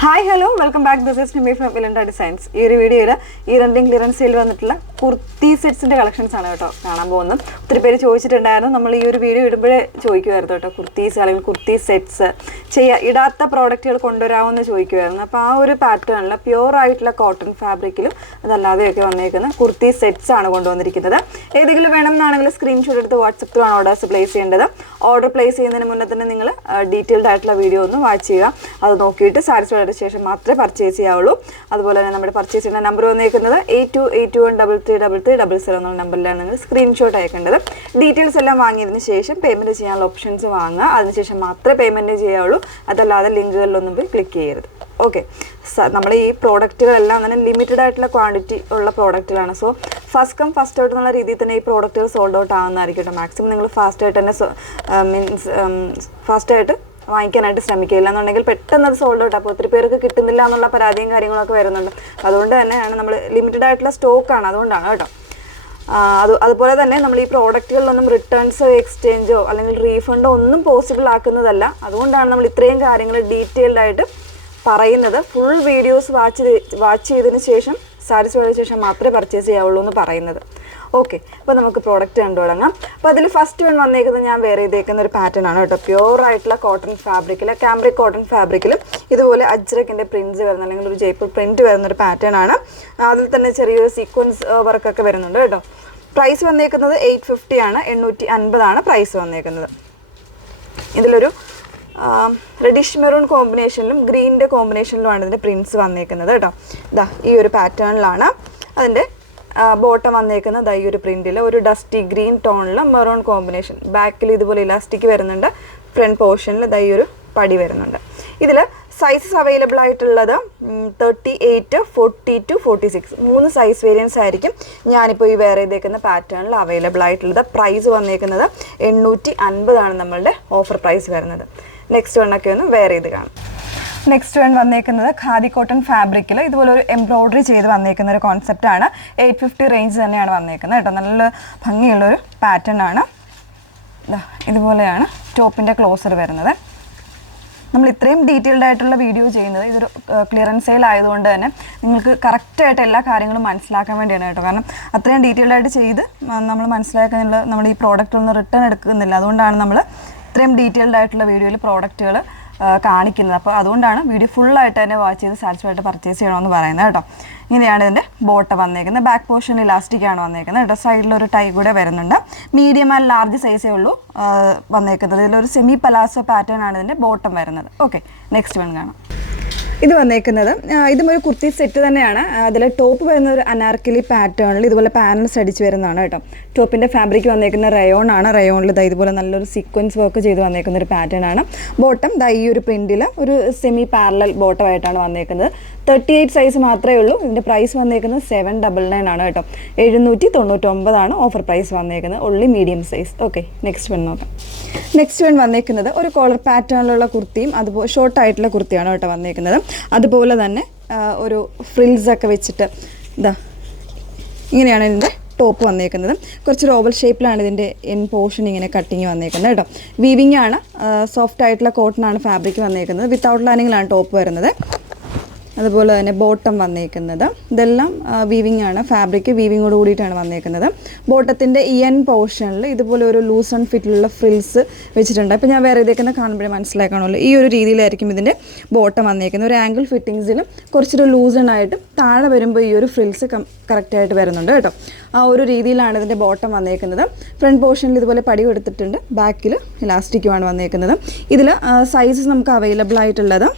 Hi hello welcome back. This is Nimi from Vilanda designs. ഈ ഒരു വീഡിയോയിൽ ഈ രണ്ടിങ് ക്ലിയറൻസ് സെയിൽ വന്നിട്ടുള്ള കുർത്തി സെറ്റ്സിൻ്റെ കളക്ഷൻസ് ആണ് കേട്ടോ കാണാൻ പോകുന്നത്. ഒത്തിരി പേര് ചോദിച്ചിട്ടുണ്ടായിരുന്നു, നമ്മൾ ഈ ഒരു വീഡിയോ ഇടുമ്പോഴേ ചോദിക്കുമായിരുന്നു കേട്ടോ, കുർത്തീസ് അല്ലെങ്കിൽ കുർത്തി സെറ്റ്സ് ഇടാത്ത പ്രോഡക്റ്റുകൾ കൊണ്ടുവരാമെന്ന് ചോദിക്കുമായിരുന്നു. അപ്പോൾ ആ ഒരു പാറ്റേണിൽ പ്യുവർ ആയിട്ടുള്ള കോട്ടൺ ഫാബ്രിക്കിലും അതല്ലാതെയൊക്കെ വന്നേക്കുന്ന കുർത്തി സെറ്റ്സ് ആണ് കൊണ്ടുവന്നിരിക്കുന്നത്. ഏതെങ്കിലും വേണമെന്നാണെങ്കിൽ സ്ക്രീൻഷോട്ട് എടുത്ത് വാട്സപ്പിൽ ആണ് ഓർഡേഴ്സ് പ്ലേസ് ചെയ്യേണ്ടത്. ഓർഡർ പ്ലേസ് ചെയ്യുന്നതിന് മുന്നേ തന്നെ നിങ്ങൾ ഡീറ്റെയിൽഡ് ആയിട്ടുള്ള വീഡിയോ ഒന്ന് വാച്ച് ചെയ്യുക. അത് നോക്കിയിട്ട് സാറ്റിസ്ഫൈഡ് ശേഷം മാത്രമേ പർച്ചേസ് ചെയ്യാവുള്ളൂ. അതുപോലെ തന്നെ നമ്മുടെ പർച്ചേസ് ചെയ്യുന്ന നമ്പർ വന്നേക്കുന്നത് 8281333300 എന്നുള്ള നമ്പറിലാണ് നിങ്ങൾ സ്ക്രീൻഷോട്ട് അയക്കേണ്ടത്. ഡീറ്റെയിൽസ് എല്ലാം വാങ്ങിയതിന് ശേഷം പേയ്മെൻറ്റ് ചെയ്യാനുള്ള ഓപ്ഷൻസ് വാങ്ങുക. അതിനുശേഷം മാത്രമേ പേയ്മെൻറ്റ് ചെയ്യാവുള്ളൂ. അതല്ലാതെ ലിങ്കുകളിലൊന്നും പോയി ക്ലിക്ക് ചെയ്യരുത്. ഓക്കെ, നമ്മുടെ ഈ പ്രോഡക്റ്റുകളെല്ലാം തന്നെ ലിമിറ്റഡ് ആയിട്ടുള്ള ക്വാണ്ടിറ്റി ഉള്ള പ്രോഡക്റ്റുകളാണ്. So first come first out എന്നുള്ള രീതിയിൽ തന്നെ ഈ പ്രോഡക്റ്റുകൾ സോൾഡ് ഔട്ട് ആകുന്നതായിരിക്കും കേട്ടോ. മാക്സിമം നിങ്ങൾ ഫാസ്റ്റായിട്ട് തന്നെ ഫാസ്റ്റായിട്ട് വാങ്ങിക്കാനായിട്ട് ശ്രമിക്കുക. ഇല്ലാന്നുണ്ടെങ്കിൽ പെട്ടെന്ന് അത് സോൾഡ് ഔട്ട്. അപ്പോൾ ഒത്തിരി പേർക്ക് കിട്ടുന്നില്ല എന്നുള്ള പരാതിയും കാര്യങ്ങളൊക്കെ വരുന്നുണ്ട്. അതുകൊണ്ട് തന്നെയാണ് നമ്മൾ ലിമിറ്റഡ് ആയിട്ടുള്ള സ്റ്റോക്കാണ്, അതുകൊണ്ടാണ് കേട്ടോ. അതുപോലെ തന്നെ നമ്മൾ ഈ പ്രോഡക്റ്റുകളിലൊന്നും റിട്ടേൺസോ എക്സ്ചേഞ്ചോ അല്ലെങ്കിൽ റീഫണ്ടോ ഒന്നും പോസിബിൾ ആക്കുന്നതല്ല. അതുകൊണ്ടാണ് നമ്മൾ ഇത്രയും കാര്യങ്ങൾ ഡീറ്റെയിൽഡ് ആയിട്ട് പറയുന്നത്. ഫുൾ വീഡിയോസ് വാച്ച് ചെയ്തതിന് ശേഷം സാറ്റിസ്ഫൈഡ് ശേഷം മാത്രമേ പർച്ചേസ് ചെയ്യാവുള്ളൂ എന്ന് പറയുന്നത്. ഓക്കെ, അപ്പോൾ നമുക്ക് പ്രോഡക്റ്റ് കണ്ടു തുടങ്ങാം. അപ്പോൾ അതിൽ ഫസ്റ്റ് വൺ വന്നേക്കുന്നത് ഞാൻ വേറെ ചെയ്തേക്കുന്ന ഒരു പാറ്റേൺ ആണ് കേട്ടോ. പ്യുവർ ആയിട്ടുള്ള കോട്ടൺ ഫാബ്രിക്കിൽ, കാംബ്രിക് കോട്ടൺ ഫാബ്രിക്കിലും ഇതുപോലെ അജ്രക്കിൻ്റെ പ്രിൻറ്റ്സ് വരുന്ന അല്ലെങ്കിൽ ഒരു ജയ്പൂർ പ്രിൻറ്റ് വരുന്നൊരു പാറ്റേൺ ആണ്. അതിൽ തന്നെ ചെറിയൊരു സീക്വൻസ് വർക്കൊക്കെ വരുന്നുണ്ട് കേട്ടോ. പ്രൈസ് വന്നേക്കുന്നത് 850 ആണ്, 850 ആണ് പ്രൈസ് വന്നേക്കുന്നത്. ഇതിലൊരു റെഡിഷ് മെറൂൺ കോമ്പിനേഷനിലും ഗ്രീനിൻ്റെ കോമ്പിനേഷനിലുമാണ് ഇതിൻ്റെ പ്രിൻറ്റ്സ് വന്നേക്കുന്നത് കേട്ടോ. ഇതാ ഈ ഒരു പാറ്റേണിലാണ് അതിൻ്റെ ബോട്ടം വന്നേക്കുന്നത്. ഈ ഒരു പ്രിൻറ്റിൽ ഒരു ഡസ്റ്റി ഗ്രീൻ ടോണിൽ മെറൂൺ കോമ്പിനേഷൻ. ബാക്കിൽ ഇതുപോലെ ഇലാസ്റ്റിക് വരുന്നുണ്ട്. ഫ്രണ്ട് പോർഷനിൽ ഈ ഒരു പടി വരുന്നുണ്ട്. ഇതിൽ സൈസസ് അവൈലബിൾ ആയിട്ടുള്ളത് 38, 42, 46 3 സൈസ് വേരിയൻസ് ആയിരിക്കും ഞാനിപ്പോൾ ഈ വേറെ ചെയ്തേക്കുന്ന പാറ്റേണിൽ അവൈലബിൾ ആയിട്ടുള്ളത്. പ്രൈസ് വന്നേക്കുന്നത് 850 ആണ് നമ്മളുടെ ഓഫർ പ്രൈസ് വരുന്നത്. നെക്സ്റ്റ് വണ്ണൊക്കെ ഒന്ന് വേറെ ചെയ്ത് കാണാം. നെക്സ്റ്റ് വൺ വന്നേക്കുന്നത് ഖാദി കോട്ടൺ ഫാബ്രിക്കിൽ ഇതുപോലെ ഒരു എംബ്രോയ്ഡറി ചെയ്ത് വന്നേക്കുന്ന ഒരു കോൺസെപ്റ്റാണ്. 850 റേഞ്ച് തന്നെയാണ് വന്നേക്കുന്നത് കേട്ടോ. നല്ല ഭംഗിയുള്ളൊരു പാറ്റേൺ ആണ്. ഇതുപോലെയാണ് ടോപ്പിൻ്റെ ക്ലോസർ വരുന്നത്. നമ്മൾ ഇത്രയും ഡീറ്റെയിൽഡ് ആയിട്ടുള്ള വീഡിയോ ചെയ്യുന്നത് ഇതൊരു ക്ലിയറൻസ് സെയിൽ ആയതുകൊണ്ട് തന്നെ നിങ്ങൾക്ക് കറക്റ്റായിട്ട് എല്ലാ കാര്യങ്ങളും മനസ്സിലാക്കാൻ വേണ്ടിയാണ് കേട്ടോ. കാരണം അത്രയും ഡീറ്റെയിൽഡ് ആയിട്ട് ചെയ്ത് നമ്മൾ മനസ്സിലാക്കാനുള്ള നമ്മൾ ഈ പ്രോഡക്റ്റ് ഒന്നും റിട്ടേൺ എടുക്കുന്നില്ല. അതുകൊണ്ടാണ് നമ്മൾ ഇത്രയും ഡീറ്റെയിൽഡ് ആയിട്ടുള്ള വീഡിയോയിൽ പ്രോഡക്റ്റുകൾ കാണിക്കുന്നത്. അപ്പോൾ അതുകൊണ്ടാണ് വീഡിയോ ഫുള്ളായിട്ട് തന്നെ വാച്ച് ചെയ്ത് സാറ്റിസ്ഫൈഡ് പർച്ചേസ് ചെയ്യണമെന്ന് പറയുന്നത് കേട്ടോ. ഇങ്ങനെയാണ് ഇതിൻ്റെ ബോട്ടം വന്നേക്കുന്നത്. ബാക്ക് പോർഷൻ ഇലാസ്റ്റിക്കാണ് വന്നേക്കുന്നത് കേട്ടോ. സൈഡിലൊരു ടൈ കൂടെ വരുന്നുണ്ട്. മീഡിയം ആൻഡ് ലാർജ് സൈസേ ഉള്ളൂ വന്നേക്കുന്നത്. ഇതിലൊരു സെമി പലാസോ പാറ്റേൺ ആണ് ഇതിൻ്റെ ബോട്ടം വരുന്നത്. ഓക്കെ, നെക്സ്റ്റ് വൺ കാണാം. ഇത് വന്നേക്കുന്നത് ഇതും ഒരു കുർത്തി സെറ്റ് തന്നെയാണ്. അതിൽ ടോപ്പ് വരുന്ന ഒരു അനാർക്കലി പാറ്റേണിൽ ഇതുപോലെ പാനൽസ് അടിച്ച് വരുന്നതാണ് കേട്ടോ. ടോപ്പിൻ്റെ ഫാബ്രിക് വന്നേക്കുന്ന റയോൺ ആണ്. റയോണിൽ ഇതുപോലെ നല്ലൊരു സീക്വൻസ് വർക്ക് ചെയ്ത് വന്നേക്കുന്ന ഒരു പാറ്റേൺ ആണ്. ബോട്ടം ഈ ഒരു പ്രിൻറ്റിൽ ഒരു സെമി പാരലൽ ബോട്ടമായിട്ടാണ് വന്നേക്കുന്നത്. 38 സൈസ് മാത്രമേ ഉള്ളൂ. ഇതിൻ്റെ പ്രൈസ് വന്നേക്കുന്നത് 799 ആണ് കേട്ടോ. 799 ഓഫർ പ്രൈസ് വന്നേക്കുന്നത്. Only medium size. Okay, next one നോക്കാം. നെക്സ്റ്റ് വൺ വന്നേക്കുന്നത് ഒരു കോളർ പാറ്റേണിലുള്ള കുർത്തിയും അതുപോലെ ഷോർട്ടായിട്ടുള്ള കുർത്തിയാണ് കേട്ടോ വന്നേക്കുന്നത്. അതുപോലെ തന്നെ ഒരു ഫ്രിൽസൊക്കെ വെച്ചിട്ട് ഇങ്ങനെയാണ് ഇതിൻ്റെ ടോപ്പ് വന്നേക്കുന്നത്. കുറച്ചൊരു ഓവൽ ഷേപ്പിലാണ് ഇതിൻ്റെ എൻ പോർഷൻ ഇങ്ങനെ കട്ടിങ് വന്നേക്കുന്നത് കേട്ടോ. വീവിങ് ആണ്. സോഫ്റ്റ് ആയിട്ടുള്ള കോട്ടൺ ആണ് ഫാബ്രിക് വന്നേക്കുന്നത്. വിത്തൗട്ട് ലൈനിങ്ങിലാണ് ടോപ്പ് വരുന്നത്. അതുപോലെ തന്നെ ബോട്ടം വന്നേക്കുന്നത് ഇതെല്ലാം വീവിങ് ആണ്. ഫാബ്രിക് വീവിങ്ങോട് കൂടിയിട്ടാണ് വന്നേക്കുന്നത്. ബോട്ടത്തിൻ്റെ എൻ പോർഷനിൽ ഇതുപോലെ ഒരു ലൂസ് ആൻഡ് ഫിറ്റിലുള്ള ഫ്രിൽസ് വെച്ചിട്ടുണ്ട്. അപ്പോൾ ഞാൻ വേറെ ഇതേക്കുന്ന കാണുമ്പോഴേ മനസ്സിലാക്കണമല്ലോ. ഈ ഒരു രീതിയിലായിരിക്കും ഇതിൻ്റെ ബോട്ടം വന്നേക്കുന്നത്. ഒരു ആംഗിൾ ഫിറ്റിങ്സിലും കുറച്ചൊരു ലൂസണായിട്ടും താഴെ വരുമ്പോൾ ഈ ഒരു ഫ്രിൽസ് കറക്റ്റായിട്ട് വരുന്നുണ്ട് കേട്ടോ. ആ ഒരു രീതിയിലാണ് ഇതിൻ്റെ ബോട്ടം വന്നേക്കുന്നത്. ഫ്രണ്ട് പോർഷനിൽ ഇതുപോലെ പടി കൊടുത്തിട്ടുണ്ട്. ബാക്കിൽ ഇലാസ്റ്റിക്കുമാണ് വന്നേക്കുന്നത്. ഇതിൽ സൈസസ് നമുക്ക് അവൈലബിൾ ആയിട്ടുള്ളത്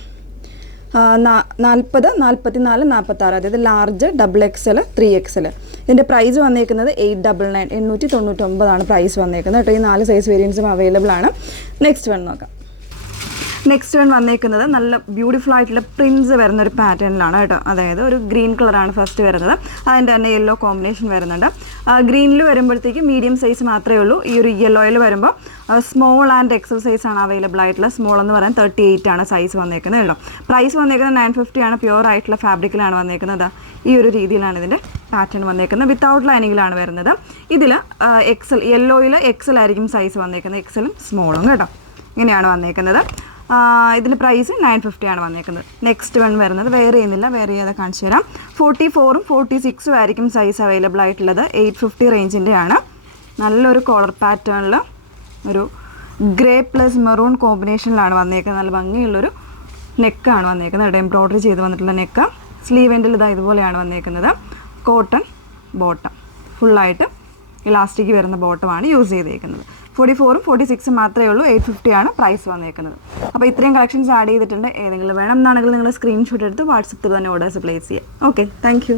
40, 44, 46. അതായത് ലാർജ്, XXL, 3XL. ഇതിൻ്റെ പ്രൈസ് വന്നേക്കുന്നത് 899, 899 പ്രൈസ് വന്നേക്കുന്നത് കേട്ടോ. ഈ 4 സൈസ് വേരിയൻസും അവൈലബിൾ ആണ്. നെക്സ്റ്റ് വൺ നോക്കാം. നെക്സ്റ്റ് വൺ വന്നേക്കുന്നത് നല്ല ബ്യൂട്ടിഫുൾ ആയിട്ടുള്ള പ്രിൻറ്റ്സ് വരുന്ന ഒരു പാറ്റേണിലാണ് കേട്ടോ. അതായത് ഒരു ഗ്രീൻ കളറാണ് ഫസ്റ്റ് വരുന്നത്. അതിൻ്റെ തന്നെ യെല്ലോ കോമ്പിനേഷൻ വരുന്നുണ്ട്. ഗ്രീനിൽ വരുമ്പോഴത്തേക്ക് മീഡിയം സൈസ് മാത്രമേ ഉള്ളൂ. ഈ ഒരു യെല്ലോയിൽ വരുമ്പോൾ സ്മോൾ ആൻഡ് എക്സൽ സൈസാണ് അവൈലബിൾ ആയിട്ടുള്ള. സ്മോൾ എന്ന് പറയാൻ 38 ആണ് സൈസ് വന്നേക്കുന്നത് കേട്ടോ. പ്രൈസ് വന്നേക്കുന്നത് 950 ആണ്. പ്യുവർ ആയിട്ടുള്ള ഫാബ്രിക്കിലാണ് വന്നേക്കുന്നത്. ഈ ഒരു രീതിയിലാണ് ഇതിൻ്റെ പാറ്റേൺ വന്നേക്കുന്നത്. വിത്തൗട്ട് ലൈനിങ്ങിലാണ് വരുന്നത്. ഇതിൽ എക്സൽ, യെല്ലോയിൽ എക്സൽ ആയിരിക്കും സൈസ് വന്നേക്കുന്നത്. എക്സലും സ്മോളും കേട്ടോ. ഇങ്ങനെയാണ് വന്നേക്കുന്നത്. ഇതിൻ്റെ പ്രൈസ് 950 ആണ് വന്നേക്കുന്നത്. നെക്സ്റ്റ് വൺ വരുന്നത് വേറെ ചെയ്യുന്നില്ല, വേറെ ചെയ്യാതെ കാണിച്ചു തരാം. 44ഉം 46ഉം ആയിരിക്കും സൈസ് അവൈലബിൾ ആയിട്ടുള്ളത്. 850 റേഞ്ചിൻ്റെ ആണ്. നല്ലൊരു കോളർ പാറ്റേണിൽ ഒരു ഗ്രേ പ്ലസ് മെറൂൺ കോമ്പിനേഷനിലാണ് വന്നേക്കുന്നത്. നല്ല ഭംഗിയുള്ളൊരു നെക്കാണ് വന്നേക്കുന്നത്. ഇവിടെ എംബ്രോയ്ഡറി ചെയ്ത് വന്നിട്ടുള്ള നെക്ക്. സ്ലീവ് എൻഡിൽ ഇതുപോലെയാണ് വന്നേക്കുന്നത്. കോട്ടൺ ബോട്ടം, ഫുള്ളായിട്ട് ഇലാസ്റ്റിക് വരുന്ന ബോട്ടമാണ് യൂസ് ചെയ്തേക്കുന്നത്. 44ഉം 46ഉം മാത്രമേ ഉള്ളൂ. 850 ആണ് പ്രൈസ് വന്നേക്കുന്നത്. അപ്പോൾ ഇത്രയും കളക്ഷൻസ് ആഡ് ചെയ്തിട്ടുണ്ട്. ഏതെങ്കിലും വേണം എന്നാണെങ്കിൽ നിങ്ങൾ സ്ക്രീൻഷോട്ട് എടുത്ത് വാട്സപ്പിൽ തന്നെ ഓർഡേഴ്സ് പ്ലേസ് ചെയ്യാം. Okay, thank you.